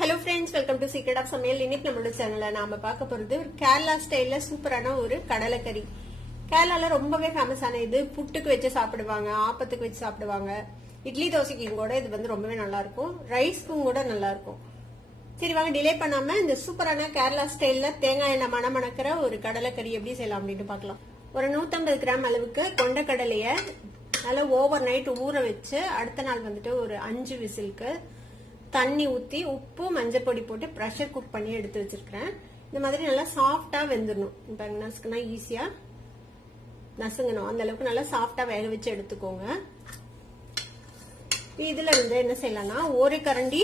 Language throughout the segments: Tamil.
Hello friends, welcome to secret of சமையல். இன்னைக்கு நம்மளோட சேனல்ல நாம பார்க்க போறது ஒரு கேரளா ஸ்டைல்ல சூப்பரான ஒரு கடலைக்கறி. கேரளால ரொம்பவே ஃபேமஸான இது. புட்டுக்கு வச்சு சாப்பிடுவாங்க, ஆப்பத்துக்கு வச்சு சாப்பிடுவாங்க, இட்லி தோசைக்கு கூட இது வந்து ரொம்பவே நல்லா இருக்கும், ரைஸ்க்கும் கூட நல்லா இருக்கும். சரி வாங்க டிலே பண்ணாம இந்த சூப்பரான கேரளா ஸ்டைல்ல தேங்காய் எண்ணெய் மணக்கிற ஒரு கடலைக்கறி எப்படி செய்யலாம் அப்படின்னு பார்க்கலாம். ஒரு 150 கிராம் அளவுக்கு கொண்டக்கடலைய நல்லா ஓவர் நைட் ஊற வச்சு அடுத்த நாள் வந்துட்டு ஒரு 5 விசிலுக்கு தண்ணி ஊத்தி உப்பு மஞ்சள் பொடி போட்டு ப்ரெஷர் குக் பண்ணி எடுத்து வச்சிருக்கிறேன். இந்த மாதிரி நல்லா சாஃப்டா வெந்துடணும். இப்ப நசுக்குனா ஈஸியா நசுங்கணும், அந்த அளவுக்கு நல்லா சாஃப்டா வேக வச்சு எடுத்துக்கோங்க. இதுல இருந்து என்ன செய்யலாம்னா ஒரு கரண்டி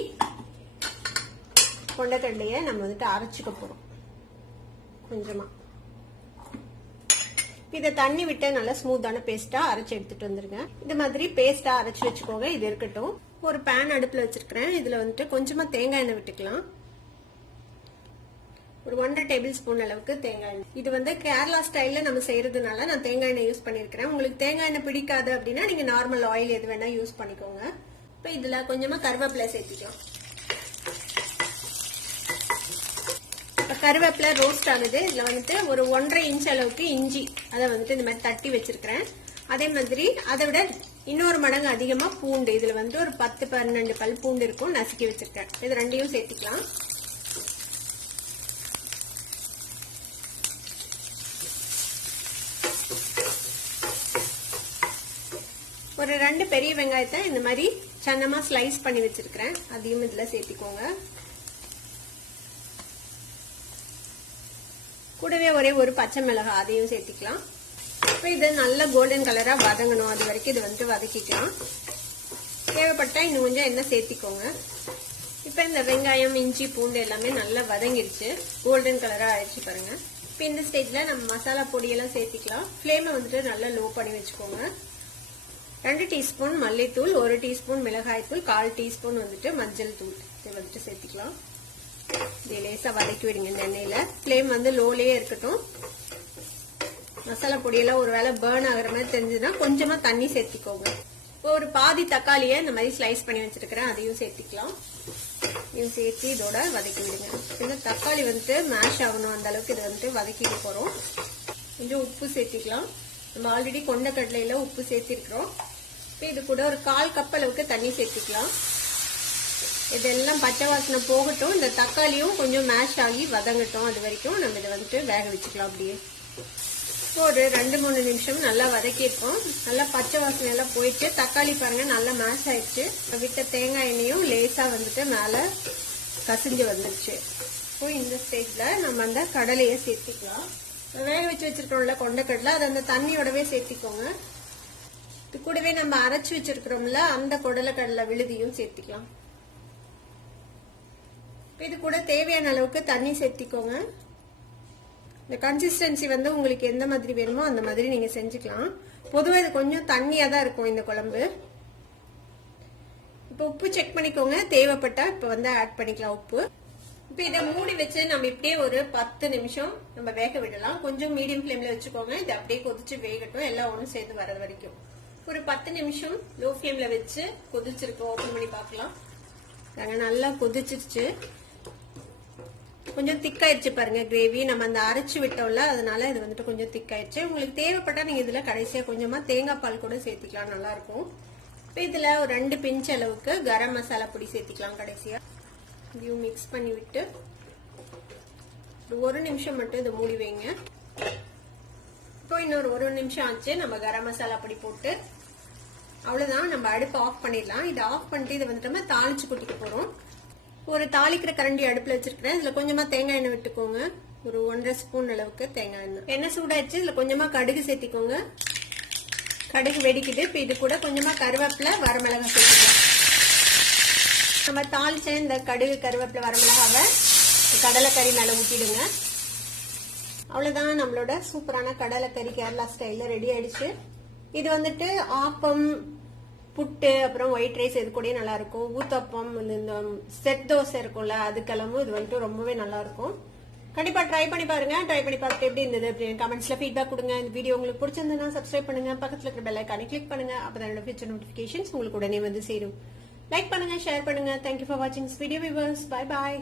கொண்டக்கடலைய நம்ம வந்துட்டு அரைச்சுக்க போறோம் கொஞ்சமா. இதை தண்ணி விட்டு நல்லா ஸ்மூத்தான பேஸ்டா அரைச்சு எடுத்துட்டு வந்துருங்க. இந்த மாதிரி பேஸ்டா அரைச்சு வச்சுக்கோங்க. இது இருக்கட்டும். ஒரு பேன் அடுப்புல வச்சிருக்கிறேன். இதுல வந்துட்டு கொஞ்சமா தேங்காய் எண்ணெய் விட்டுக்கலாம். ஒரு 1.5 டேபிள் ஸ்பூன் அளவுக்கு தேங்காய் எண்ணெய். இது வந்து கேரளா ஸ்டைல்ல நம்ம செய்யறதுனால நான் தேங்காய் எண்ணெய் யூஸ் பண்ணிருக்கிறேன். உங்களுக்கு தேங்காய் எண்ணெய் பிடிக்காது அப்படின்னா நீங்க நார்மல் ஆயில் எது வேணா யூஸ் பண்ணிக்கோங்க. இப்ப இதுல கொஞ்சமா கருவேப்பிலை சேர்த்துக்கலாம். கருவேப்பிலை ரோஸ்ட் ஆகுது. இதுல வந்துட்டு ஒரு 1.5 இன்ச் அளவுக்கு இஞ்சி அதை வந்துட்டு இந்த மாதிரி தட்டி வச்சிருக்கிறேன். அதே மாதிரி அதை விட இன்னொரு மடங்கு அதிகமா பூண்டு, இதுல வந்து ஒரு 10-12 பல் பூண்டு இருக்கும், நசுக்கி வச்சிருக்கேன். இது ரெண்டையும் சேர்த்துக்கலாம். ஒரு 2 பெரிய வெங்காயத்தை இந்த மாதிரி சன்னமா ஸ்லைஸ் பண்ணி வச்சிருக்கிறேன், அதையும் இதுல சேர்த்துக்கோங்க. கூடவே ஒரே ஒரு பச்சை மிளகாய் அதையும் சேர்த்துக்கலாம். இப்போ இது நல்ல கோல்டன் கலரா வதங்கணும், அது வரைக்கும் இது வந்துட்டு வதக்கிக்கலாம். தேவைப்பட்டா இன்னும் கொஞ்சம் எண்ணெய் சேர்த்திக்கோங்க. இப்போ இந்த வெங்காயம் இஞ்சி பூண்டு எல்லாமே நல்லா வதங்கிடுச்சு, கோல்டன் கலரா ஆயிடுச்சு பாருங்க. இப்போ இந்த ஸ்டேஜ்ல நம்ம மசாலா பொடியெல்லாம் சேர்த்திக்கலாம். ஃப்ளேமை வந்துட்டு நல்லா லோ பண்ணி வச்சுக்கோங்க. 2 டீஸ்பூன் மல்லித்தூள், 1 டீஸ்பூன் மிளகாய் தூள், 1/4 டீஸ்பூன் வந்துட்டு மஞ்சள் தூள் இதை வந்துட்டு சேர்த்திக்கலாம். இதை லேசா வதக்கி விடுங்க இந்த எண்ணெயில. ஃப்ளேம் வந்து லோலயே இருக்கட்டும். மசாலா பொடியெல்லாம் ஒருவேளை பேர்ன் ஆகுற மாதிரி தெரிஞ்சதுன்னா கொஞ்சமா தண்ணி சேர்த்திக்கோங்க. ஒரு பாதி தக்காளியை இந்த மாதிரி ஸ்லைஸ் பண்ணி வச்சிருக்கிறேன், அதையும் சேர்த்திக்கலாம். இதையும் சேர்த்து இதோட வதக்கி விடுங்க. இந்த தக்காளி வந்துட்டு மேஷ் ஆகணும், அந்த அளவுக்கு இதை வந்துட்டு வதக்கிட்டு போறோம். கொஞ்சம் உப்பு சேர்த்திக்கலாம். நம்ம ஆல்ரெடி கொண்டக்கடலையில உப்பு சேர்த்திருக்கிறோம். இப்போ இது கூட ஒரு 1/4 கப் அளவுக்கு தண்ணி சேர்த்திக்கலாம். இதெல்லாம் பச்சை வாசனை போகட்டும், இந்த தக்காளியும் கொஞ்சம் மேஷ் ஆகி வதங்கட்டும், அது வரைக்கும் நம்ம இதை வந்துட்டு வேக வச்சுக்கலாம். அப்படியே ஒரு 2-3 நிமிஷம் நல்லா வதக்கியிருக்கோம். நல்லா பச்சை வாசனை எல்லாம் போயிட்டு தக்காளி பாருங்க நல்லா மேஷ் ஆயிடுச்சு. விட்ட தேங்காய் எண்ணெயும் லேசா வந்துட்டு மேல கசிஞ்சு வந்துருச்சு. இப்போ இந்த ஸ்டேஜ்ல நம்ம அந்த கடலையை சேர்த்திக்கலாம். வேக வச்சு வச்சிருக்கோம்ல கொண்டக்கடலை, அதை அந்த தண்ணியோடவே சேர்த்திக்கோங்க. இது கூடவே நம்ம அரைச்சு வச்சிருக்கிறோம்ல அந்த கடலை விழுதியும் சேர்த்திக்கலாம். இது கூட தேவையான அளவுக்கு தண்ணி சேர்த்திக்கோங்க. இந்த கன்சிஸ்டன்சி வந்து உங்களுக்கு எந்த மாதிரி வேணுமோ அந்த மாதிரி நீங்க செஞ்சுக்கலாம். பொதுவாக இது கொஞ்சம் தண்ணியா தான் இருக்கும் இந்த குழம்பு. இப்போ உப்பு செக் பண்ணிக்கோங்க, தேவைப்பட்டா இப்ப வந்து ஆட் பண்ணிக்கலாம் உப்பு. இப்ப இதை மூடி வச்சு நம்ம இப்படியே ஒரு 10 நிமிஷம் நம்ம வேக விடலாம். கொஞ்சம் மீடியம் ஃபிளேம்ல வச்சுக்கோங்க. இது அப்படியே கொதிச்சு வேகட்டும், எல்லாம் ஒன்றும் சேர்ந்து வர வரைக்கும். ஒரு 10 நிமிஷம் லோ ஃபிளேம்ல வச்சு கொதிச்சிருக்கோம். ஓபன் பண்ணி பார்க்கலாம். நல்லா கொதிச்சிருச்சு, கொஞ்சம் திக்காயிடுச்சு பாருங்க கிரேவி. நம்ம அந்த அரைச்சு விட்டோம்ல, அதனால இது வந்துட்டு கொஞ்சம் திக்காயிடுச்சு. உங்களுக்கு தேவைப்பட்டா நீங்க இதுல கடைசியா கொஞ்சமா தேங்காய் பால் கூட சேர்த்திக்கலாம், நல்லா இருக்கும். இப்ப இதுல ஒரு 2 பிஞ்ச் அளவுக்கு கரம் மசாலா பொடி சேர்த்திக்கலாம் கடைசியா. இதையும் மிக்ஸ் பண்ணி விட்டு ஒரு நிமிஷம் மட்டும் இதை மூடி வைங்க. இப்போ இன்னொரு 1 நிமிஷம் ஆச்சு. நம்ம கரம் மசாலா பொடி போட்டு அவ்வளவுதான், நம்ம அடுப்பு ஆஃப் பண்ணிடலாம். இதை ஆஃப் பண்ணிட்டு இதை வந்துட்டு நம்ம தாளிச்சு கொட்டிக்க போறோம். ஒரு தாளிக்கிற கரண்டி அடுப்புல வச்சிருக்கிறேன். இதுல கொஞ்சமா தேங்காய் எண்ணெய் விட்டுக்கோங்க. ஒரு 1.5 ஸ்பூன் அளவுக்கு தேங்காய் எண்ணெய். எண்ணெய் சூடாச்சு. இதுல கொஞ்சமா கடுகு சேர்த்திக்கோங்க. கடுகு வெடிக்குது. இப்ப இது கூட கொஞ்சமா கருவேப்பிலை வரமிளகாய் சேர்த்துக்கலாம். நம்ம தாளிச்ச இந்த கடுகு கருவேப்பிலை வரமிளகாவை கடலைக்கறி மேல ஊத்திடுங்க. அவ்வளவுதான், நம்மளோட சூப்பரான கடலைக்கறி கேரளா ஸ்டைல்ல ரெடி ஆயிடுச்சு. இது வந்துட்டு ஆப்பம், புட்டு, அப்புறம் ஒயிட் ரைஸ் இது கூட நல்லா இருக்கும். ஊத்தப்பம், இந்த செட் தோசை இருக்கும்ல அதுக்கெல்லாம் இது வந்துட்டு ரொம்பவே நல்லா இருக்கும். கண்டிப்பா ட்ரை பண்ணி பாருங்க. ட்ரை பண்ணி பார்த்துட்டு எப்படி இருந்தது அப்படின்னு கமெண்ட்ஸ்ல ஃபீட்பேக் கொடுங்க. இந்த வீடியோ உங்களுக்கு பிடிச்சிருந்ததுன்னா சப்ஸ்கிரைப் பண்ணுங்க, பக்கத்துல இருக்கிற பெல் ஐகானை கிளிக் பண்ணுங்க. அப்பதான் என்னோட ஃபியூச்சர் நோட்டிபிகேஷன்ஸ் உங்களுக்கு உடனே வந்து சேரும். லைக் பண்ணுங்க, ஷேர் பண்ணுங்க. தேங்க்யூ ஃபார் வாட்சிங் வீடியோ வியூவர்ஸ். Bye bye.